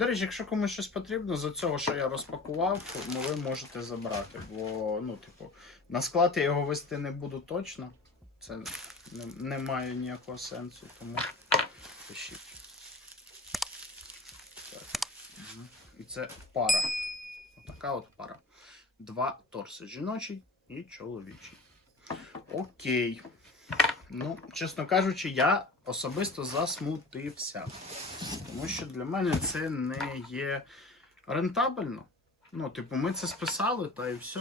До речі, якщо комусь щось потрібно, за цього, що я розпакував, ви можете забрати. Бо, ну, типу, на склад я його вести не буду точно. Це не, не має ніякого сенсу, тому пишіть. Так. І це пара. Отака от пара. Два торси жіночий і чоловічий. Окей. Ну, чесно кажучи, я особисто засмутився. Тому що для мене це не є рентабельно. Ну, типу, ми це списали, та і все.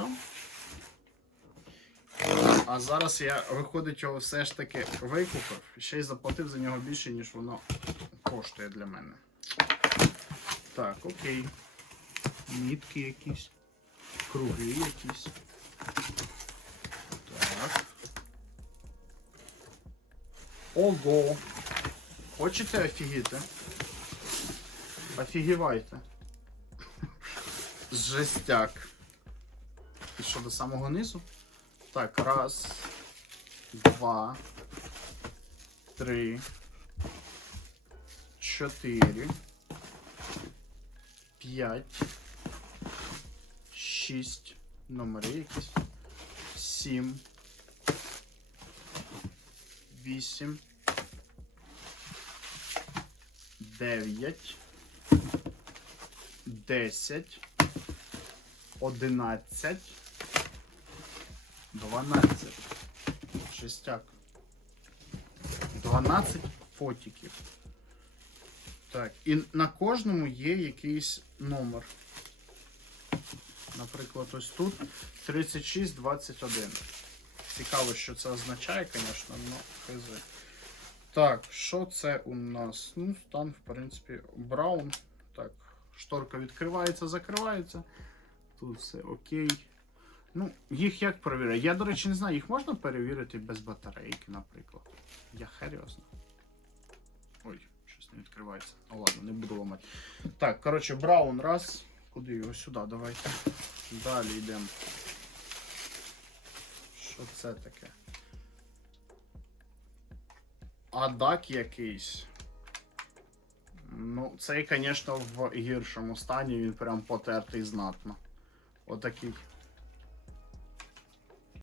А зараз я, виходить, його все ж таки викупив, ще й заплатив за нього більше, ніж воно коштує для мене. Так, окей. Нітки якісь. Круги якісь. Так. Ого! Хочете офігіти? Офігівайте. Жестяк. І що до самого низу? Так, раз, два, три, чотири, п'ять, шість, номери якісь, сім, вісім, дев'ять, десять, одинадцять. 12. Шестяк. 12 фотиків. Так, і на кожному є якийсь номер. Наприклад, ось тут 3621. Цікаво, що це означає, звісно, але хз. Так, що це у нас? Ну, стан, в принципі, браун. Так, шторка відкривається, закривається. Тут все окей. Ну, їх як перевіряти? Я, до речі, не знаю, їх можна перевірити без батарейки, наприклад. Я хер його знаю. Ой, щось не відкривається. Ну ладно, не буду ламати. Так, коротше, Браун раз. Куди його сюди? Давайте. Далі йдемо. Що це таке? Адак якийсь. Ну, цей, звісно, в гіршому стані, він прям потертий знатно. Отакий.